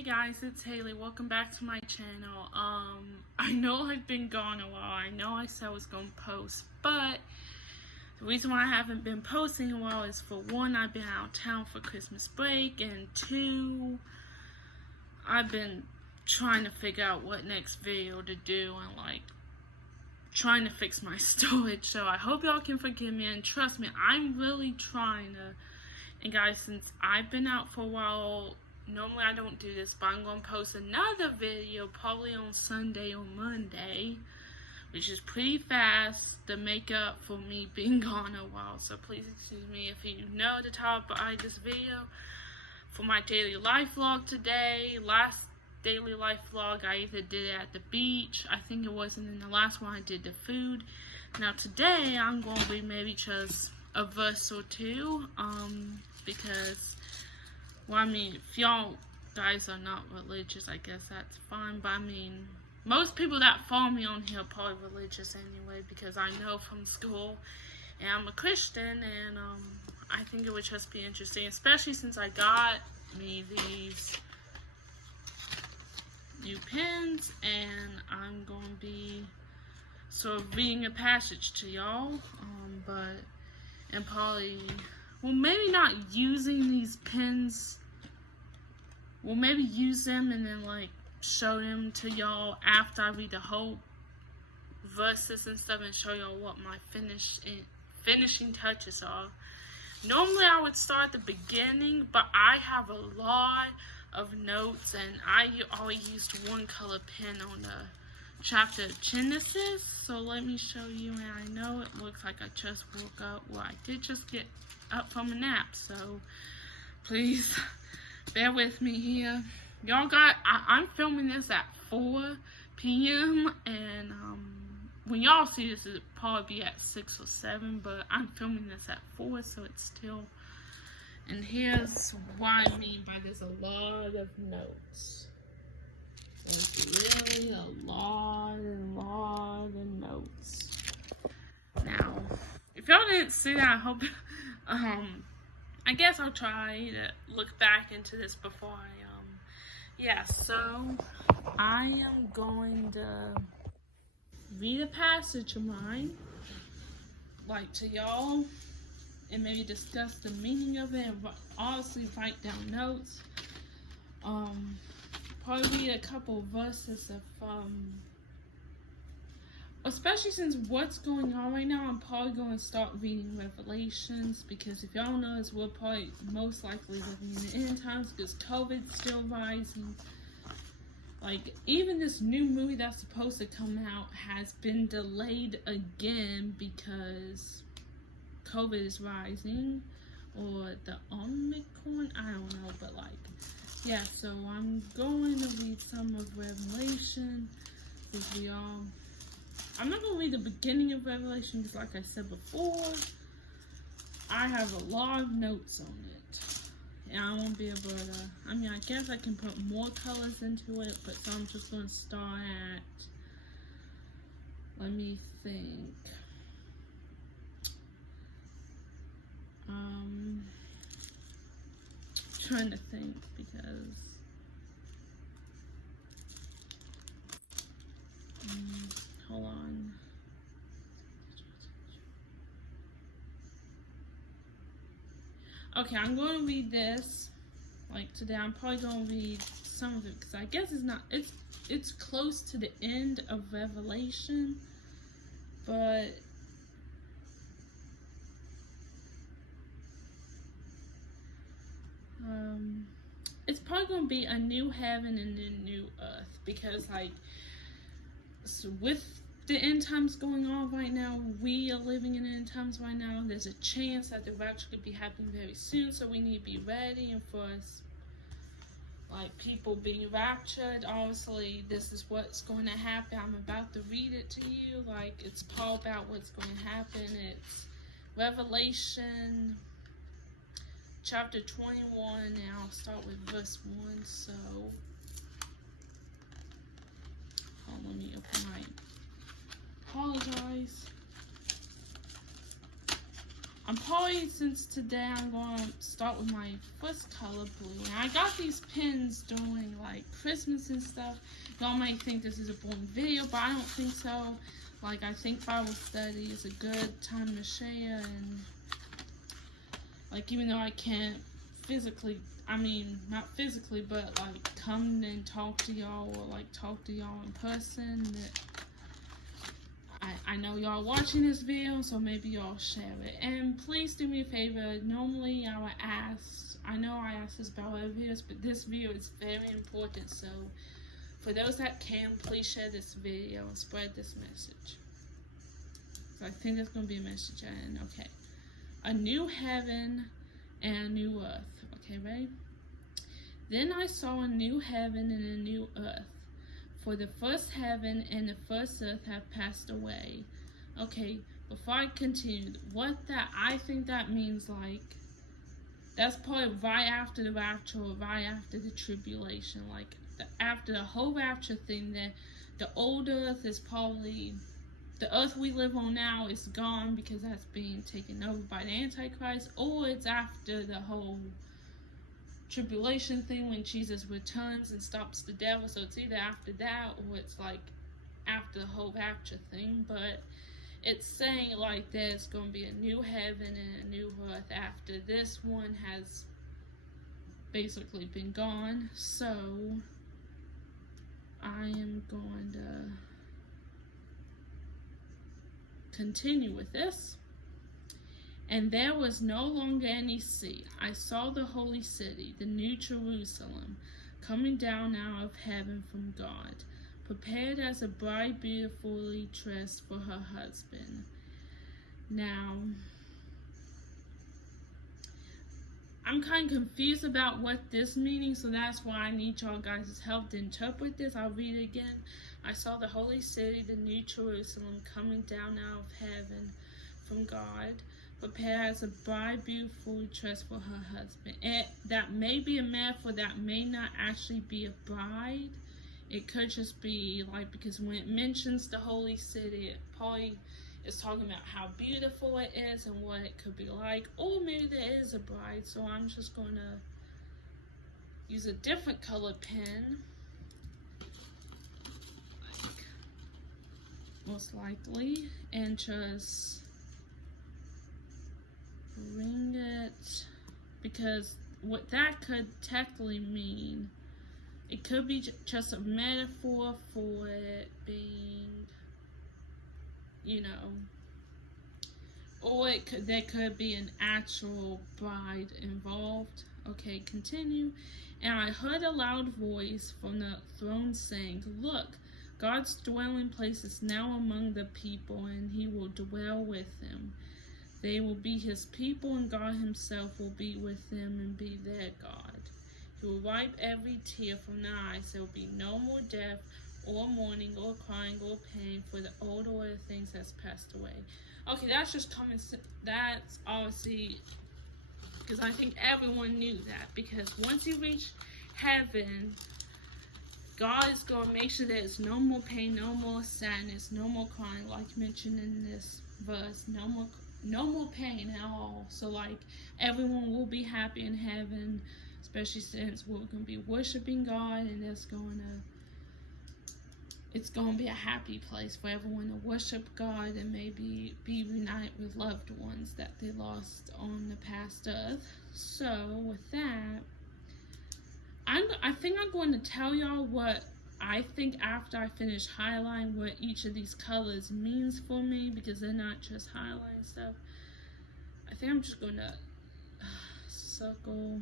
Hey guys, it's Haley. Welcome back to my channel. I know I've been gone a while. I know I said I was going to post, but the reason why I haven't been posting in a while is, for one, I've been out of town for Christmas break, and two, I've been trying to figure out what next video to do and trying to fix my storage. So I hope y'all can forgive me, and trust me, I'm really trying to. And guys, since I've been out for a while, normally I don't do this, but I'm going to post another video probably on Sunday or Monday, which is pretty fast to make up for me being gone a while. So please excuse me if you know the topic behind this video. For my daily life vlog today, last daily life vlog I either did it at the beach, I think it wasn't in the last one I did the food. Now today I'm going to be maybe just a verse or two, because, well, I mean, if y'all guys are not religious, I guess that's fine, but I mean, most people that follow me on here are probably religious anyway, because I know from school, and I'm a Christian, and I think it would just be interesting, especially since I got me these new pens, and I'm going to be sort of reading a passage to y'all, and probably, well, maybe not using these pens. Well, maybe use them and then show them to y'all after I read the whole verses and stuff, and show y'all what my finishing touches are. Normally I would start at the beginning, but I have a lot of notes, and I always used one color pen on the chapter of Genesis. So let me show you, and I know it looks like I just woke up. Well, I did just get up from a nap, so please bear with me here. Y'all I'm filming this at 4 p.m. and when y'all see this, it'll probably be at 6 or 7, but I'm filming this at 4, so it's still. And here's what I mean by there's a lot of notes. Like really a lot of notes. Now, if y'all didn't see that, I hope I guess I'll try to look back into this before so I am going to read a passage of mine to y'all, and maybe discuss the meaning of it, and honestly write down notes. Probably read a couple verses of especially since what's going on right now, I'm probably going to start reading Revelations, because if y'all notice, we're probably most likely living in the end times, because COVID's still rising. Even this new movie that's supposed to come out has been delayed again because COVID is rising, or the Omicron, I don't know, but yeah, so I'm going to read some of Revelation, because I'm not going to read the beginning of Revelation, because like I said before, I have a lot of notes on it, and I won't be able to, I mean, I guess I can put more colors into it, but so I'm just going to start at, let me think, trying to think, because hold on. Okay, I'm going to read this today. I'm probably going to read some of it, because I guess it's close to the end of Revelation, but it's probably going to be a new heaven and a new earth, because with the end times going on right now, we are living in the end times right now. There's a chance that the rapture could be happening very soon, so we need to be ready. And for us, people being raptured, obviously this is what's going to happen. I'm about to read it to you. It's all about what's going to happen. It's Revelation chapter 21, and I'll start with verse 1. So let me open my, apologize. I'm probably, since today I'm going to start with my first color, blue. And I got these pens during like Christmas and stuff. Y'all might think this is a boring video, but I don't think so. Like, I think Bible study is a good time to share, and like, even though I can't physically, I mean, not physically, but like come and talk to y'all, or like talk to y'all in person, I know y'all watching this video, so maybe y'all share it. And please do me a favor. Normally I would ask, I know I ask this about other videos, but this video is very important. So for those that can, please share this video and spread this message. So I think there's going to be a message in. Okay. A new heaven and a new earth. Okay, ready? Then I saw a new heaven and a new earth. For the first heaven and the first earth have passed away. Okay, before I continue, I think that means, like, that's probably right after the rapture, or right after the tribulation. Like, after the whole rapture thing, the old earth is probably, the earth we live on now is gone because that's being taken over by the Antichrist, or it's after the whole tribulation thing when Jesus returns and stops the devil. So it's either after that, or it's like after the whole rapture thing. But it's saying like there's going to be a new heaven and a new earth after this one has basically been gone. So I am going to continue with this. And there was no longer any sea. I saw the holy city, the new Jerusalem, coming down out of heaven from God, prepared as a bride beautifully dressed for her husband. Now, I'm kind of confused about what this means, so that's why I need y'all guys' help to interpret this. I'll read it again. I saw the holy city, the new Jerusalem, coming down out of heaven from God, prepared as a bride beautifully dressed for her husband. That may be a metaphor, that may not actually be a bride. It could just be like, because when it mentions the holy city, it probably is talking about how beautiful it is and what it could be like. Or maybe there is a bride, so I'm just going to use a different colored pen. Most likely. And just bring it, because what that could technically mean, it could be just a metaphor for it being, you know, or there could be an actual bride involved. Okay, continue. And I heard a loud voice from the throne saying, "Look, God's dwelling place is now among the people, and he will dwell with them. They will be his people, and God himself will be with them and be their God. He will wipe every tear from their eyes. There will be no more death, or mourning, or crying, or pain, for the old order of things has passed away." Okay, that's just common. That's obviously, because I think everyone knew that. Because once you reach heaven, God is going to make sure there's no more pain, no more sadness, no more crying, like mentioned in this verse. No more pain at all. So like, everyone will be happy in heaven, especially since we're going to be worshiping God, and it's going to be a happy place for everyone to worship God and maybe be reunited with loved ones that they lost on the past earth. So with that, I think I'm going to tell y'all what I think after I finish highlighting what each of these colors means for me, because they're not just highlighting stuff. I think I'm just going to circle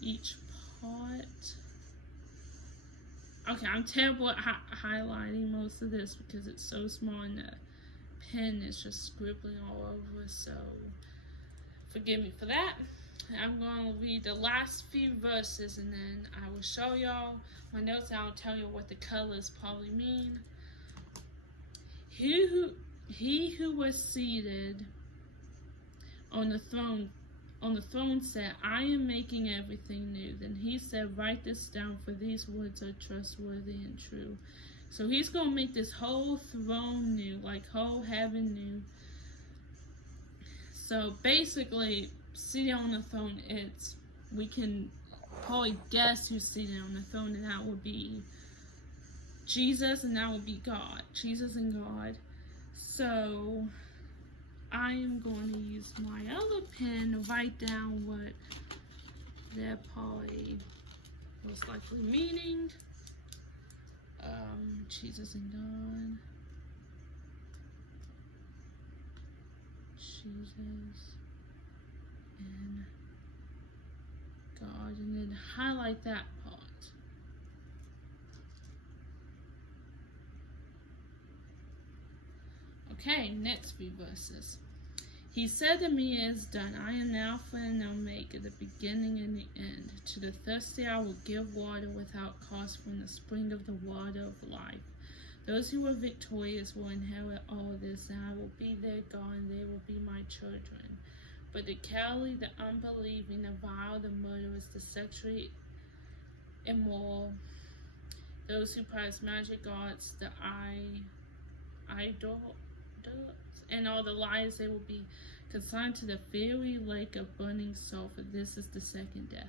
each part. Okay, I'm terrible at highlighting most of this because it's so small and the pen is just scribbling all over, so forgive me for that. I'm going to read the last few verses, and then I will show y'all my notes, and I'll tell you what the colors probably mean. He who was seated on the throne said, "I am making everything new." Then he said, "Write this down, for these words are trustworthy and true." So he's going to make this whole throne new, like whole heaven new. So basically, sitting on the throne, we can probably guess who's seated on the throne, and that would be Jesus, and that would be God. Jesus and God. So I am going to use my other pen to write down what they're probably most likely meaning. Jesus and God. Jesus and God, and then highlight that part. Okay, next few verses. He said to me, "It is done. I am Alpha and Omega, the beginning and the end. To the thirsty I will give water without cost from the spring of the water of life. Those who are victorious will inherit all this, and I will be their God, and they will be my children. But the cowardly, the unbelieving, the vile, the murderers, the sexually immoral, those who practice magic arts, the idols, and all the liars, they will be consigned to the fiery lake of burning sulfur. This is the second death."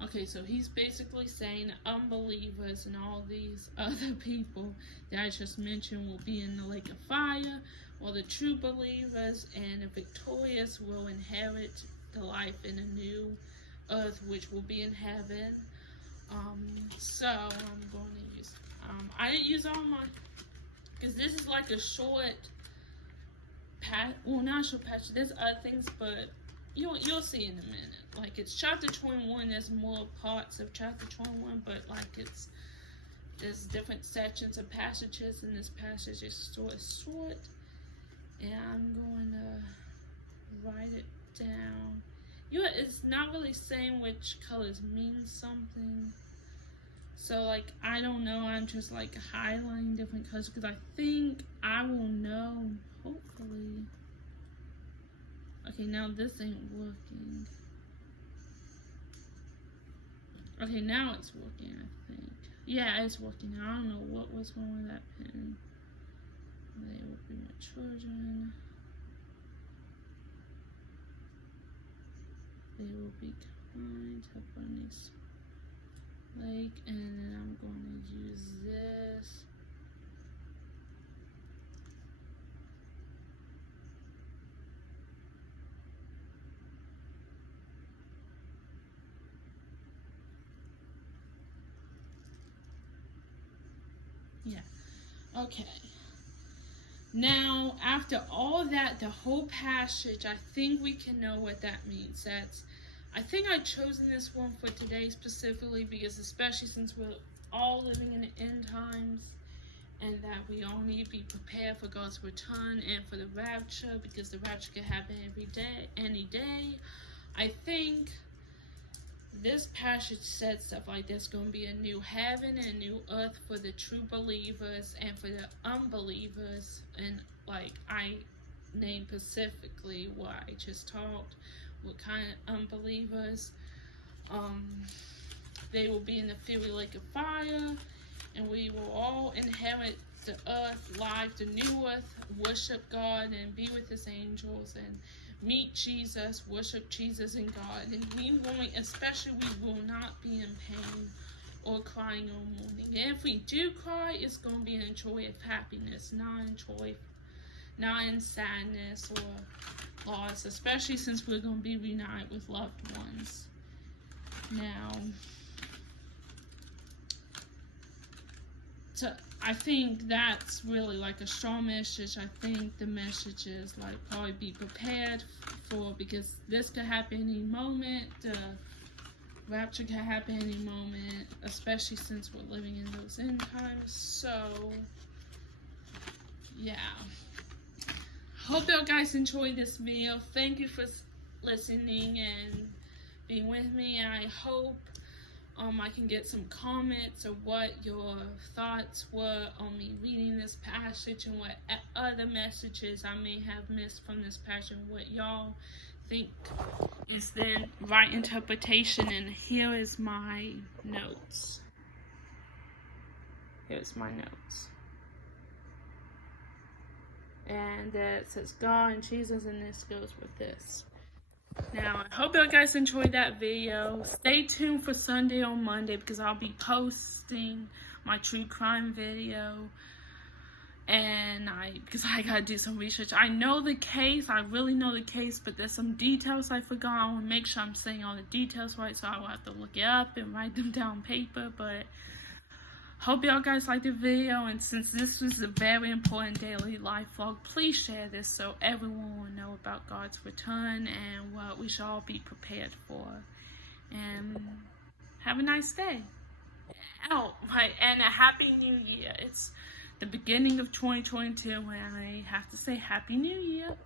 Okay, so he's basically saying unbelievers and all these other people that I just mentioned will be in the lake of fire, while the true believers and the victorious will inherit the life in a new earth, which will be in heaven. So I'm going to use, I didn't use all my, because this is like a short well, not short passage, there's other things, but you'll see in a minute. Like, it's chapter 21, there's more parts of chapter 21, but like there's different sections of passages, and this passage is short, and I'm going to write it down. It's not really saying which colors mean something, so like I don't know, I'm just like highlighting different colors because I think I will know, hopefully. Okay, now this ain't working. Okay, now it's working, I think. Yeah, it's working. I don't know what was wrong with that pen. They will be my children. They will be kind to Bernice Lake, and then I'm going to use this. Yeah. Okay. Now, after all that, the whole passage, I think we can know what that means. I think I've chosen this one for today specifically because, especially since we're all living in the end times, and that we all need to be prepared for God's return and for the rapture, because the rapture can happen any day. I think this passage said stuff like there's going to be a new heaven and a new earth for the true believers and for the unbelievers. And like I named specifically what I just talked, what kind of unbelievers. They will be in the fiery lake of fire, and we will all inherit the earth, life, the new earth, worship God and be with his angels and meet Jesus, worship Jesus and God, and especially we will not be in pain or crying or mourning. And if we do cry, it's going to be in joy of happiness, not in sadness or loss, especially since we're going to be reunited with loved ones. Now, so I think that's really like a strong message. I think the message is like probably be prepared for, because this could happen any moment. The rapture could happen any moment, especially since we're living in those end times. So yeah, hope you guys enjoyed this video. Thank you for listening and being with me. I hope I can get some comments of what your thoughts were on me reading this passage and what other messages I may have missed from this passage and what y'all think is the right interpretation. And here is my notes. Here's my notes. And it says God and Jesus, and this goes with this. Now, I hope you guys enjoyed that video. Stay tuned for Sunday on Monday because I'll be posting my true crime video. And because I gotta do some research. I know the case, I really know the case, but there's some details I forgot. I want to make sure I'm saying all the details right, so I will have to look it up and write them down on paper. But hope y'all guys liked the video, and since this was a very important daily life vlog, please share this so everyone will know about God's return and what we should all be prepared for. And have a nice day. Oh, right, and a Happy New Year. It's the beginning of 2022, and I have to say Happy New Year.